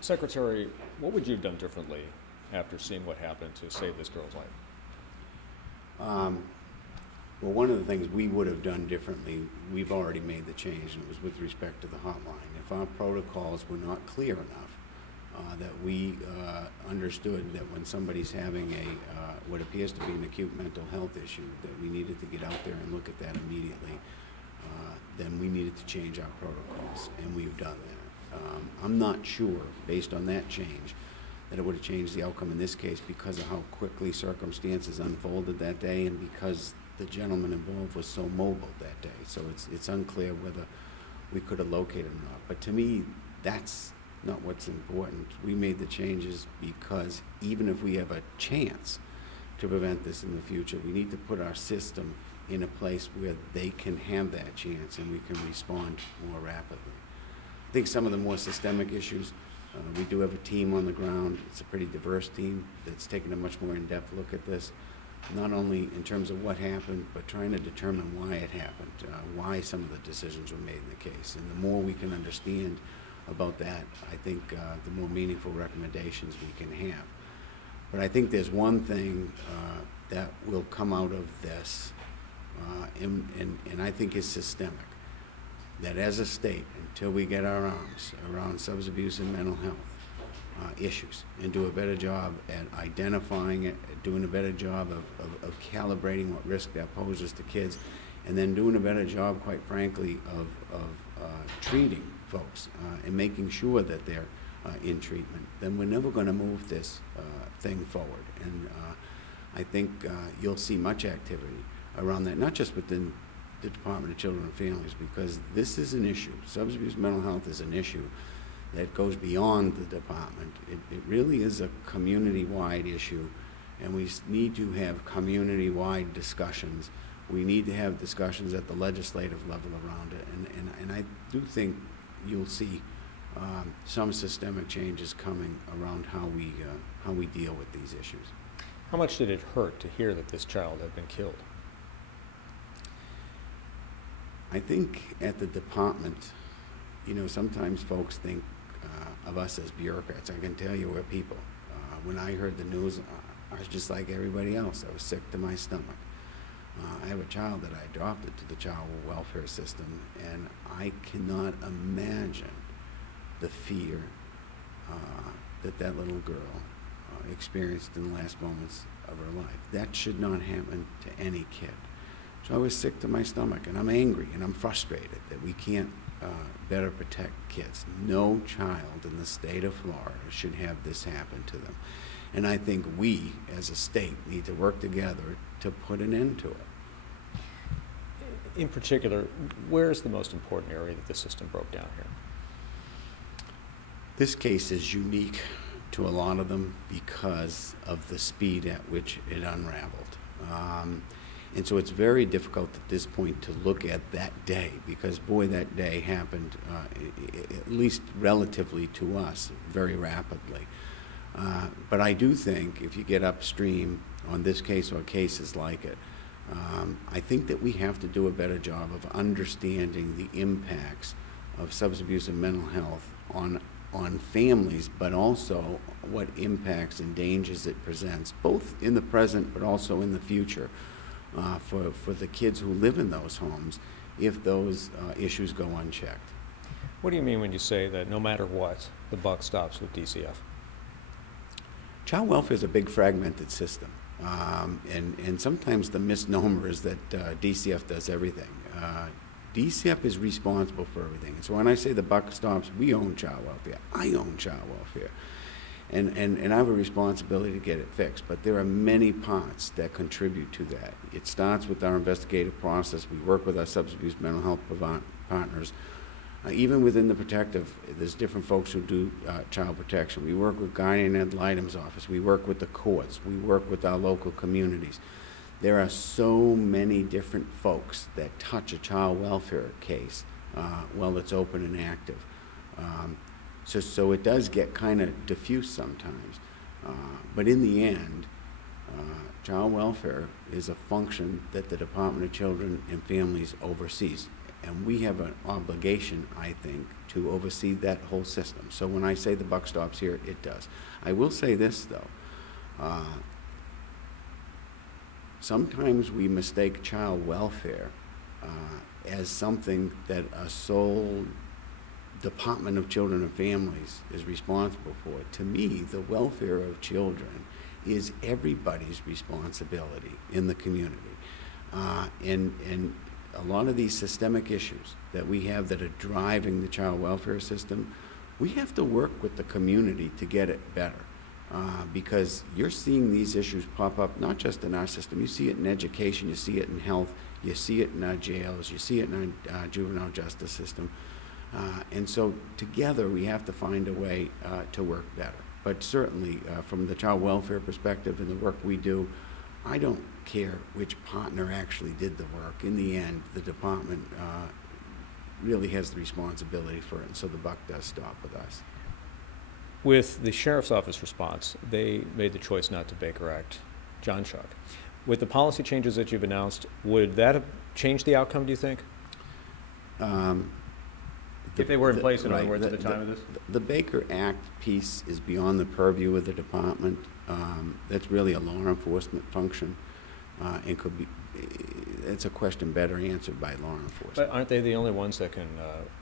Secretary, what would you have done differently after seeing what happened to save this girl's life? Well, one of the things we would have done differently, we've already made the change, and it was with respect to the hotline. If our protocols were not clear enough, that we understood that when somebody's having what appears to be an acute mental health issue, that we needed to get out there and look at that immediately, then we needed to change our protocols, and we've done that. I'm not sure, based on that change, that it would have changed the outcome in this case because of how quickly circumstances unfolded that day and because the gentleman involved was so mobile that day. So it's unclear whether we could have located him or not. But to me, that's not what's important. We made the changes because even if we have a chance to prevent this in the future, we need to put our system in a place where they can have that chance and we can respond more rapidly. I think some of the more systemic issues, we do have a team on the ground. It's a pretty diverse team that's taken a much more in-depth look at this, not only in terms of what happened, but trying to determine why it happened, why some of the decisions were made in the case. And the more we can understand about that, I think the more meaningful recommendations we can have. But I think there's one thing that will come out of this, and I think is systemic, that as a state, until we get our arms around substance abuse and mental health issues and do a better job at identifying it, doing a better job of calibrating what risk that poses to kids, and then doing a better job, quite frankly, of treating folks and making sure that they're in treatment, then we're never going to move this thing forward. And I think you'll see much activity around that, not just within the Department of Children and Families, because this is an issue. Substance abuse and mental health is an issue that goes beyond the department. It really is a community-wide issue, and we need to have community-wide discussions. We need to have discussions at the legislative level around it, and I do think you'll see some systemic changes coming around how we deal with these issues. How much did it hurt to hear that this child had been killed? I think at the department, you know, sometimes folks think of us as bureaucrats. I can tell you we're people. When I heard the news, I was just like everybody else. I was sick to my stomach. I have a child that I adopted to the child welfare system, and I cannot imagine the fear that that little girl experienced in the last moments of her life. That should not happen to any kid. So I was sick to my stomach, and I'm angry, and I'm frustrated that we can't better protect kids. No child in the state of Florida should have this happen to them. And I think we, as a state, need to work together to put an end to it. In particular, where is the most important area that the system broke down here? This case is unique to a lot of them because of the speed at which it unraveled. And so it's very difficult at this point to look at that day because, boy, that day happened, at least relatively to us, very rapidly. But I do think if you get upstream on this case or cases like it, I think that we have to do a better job of understanding the impacts of substance abuse and mental health on families, but also what impacts and dangers it presents, both in the present but also in the future. For the kids who live in those homes if those issues go unchecked. What do you mean when you say that no matter what, the buck stops with DCF? Child welfare is a big fragmented system, and sometimes the misnomer is that DCF does everything. DCF is responsible for everything. And so when I say the buck stops, we own child welfare. I own child welfare. And I have a responsibility to get it fixed, but there are many parts that contribute to that. It starts with our investigative process. We work with our substance abuse mental health partners. Even within the protective, there's different folks who do child protection. We work with guardian ad litem's office. We work with the courts. We work with our local communities. There are so many different folks that touch a child welfare case while it's open and active. So it does get kind of diffuse sometimes. But in the end, child welfare is a function that the Department of Children and Families oversees. And we have an obligation, I think, to oversee that whole system. So when I say the buck stops here, it does. I will say this, though. Sometimes we mistake child welfare as something that a sole Department of Children and Families is responsible for. To me, the welfare of children is everybody's responsibility in the community. And a lot of these systemic issues that we have that are driving the child welfare system, we have to work with the community to get it better. Because you're seeing these issues pop up not just in our system, you see it in education, you see it in health, you see it in our jails, you see it in our juvenile justice system. And so together we have to find a way to work better. But certainly from the child welfare perspective and the work we do, I don't care which partner actually did the work. In the end, the department really has the responsibility for it, and so the buck does stop with us. With the Sheriff's Office response, they made the choice not to Baker Act Jonchuck. With the policy changes that you've announced, would that have changed the outcome, do you think? If they were in place, in other words, at the time of this? The Baker Act piece is beyond the purview of the department. That's really a law enforcement function, and could be. It's a question better answered by law enforcement. But aren't they the only ones that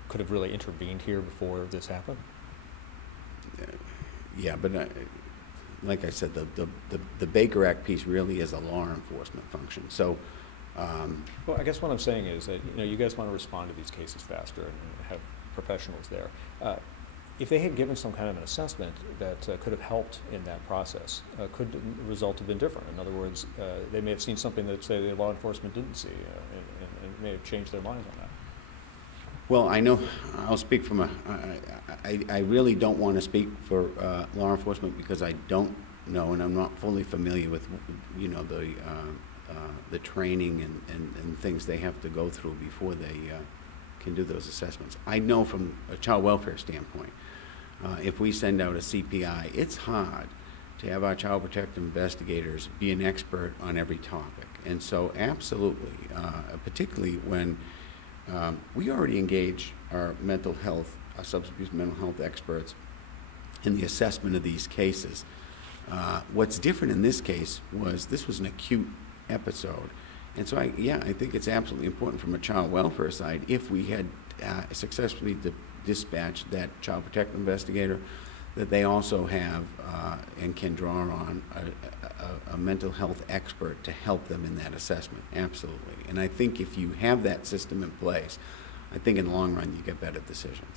could have really intervened here before this happened? Yeah, but like I said, the Baker Act piece really is a law enforcement function. So. Well, I guess what I'm saying is that you guys want to respond to these cases faster and have professionals there. If they had given some kind of an assessment that could have helped in that process, could the result have been different? In other words, they may have seen something that, say, the law enforcement didn't see, and may have changed their minds on that. Well, I know, I'll speak from I really don't want to speak for law enforcement because I don't know, and I'm not fully familiar with, the training and things they have to go through before they can do those assessments. I know from a child welfare standpoint, if we send out a CPI, it's hard to have our child protective investigators be an expert on every topic. And so absolutely, particularly when we already engage our mental health, our substance abuse mental health experts in the assessment of these cases. What's different in this case was this was an acute episode. And so I think it's absolutely important from a child welfare side, if we had successfully dispatched that child protective investigator, that they also have and can draw on a mental health expert to help them in that assessment. Absolutely. And I think if you have that system in place, I think in the long run you get better decisions.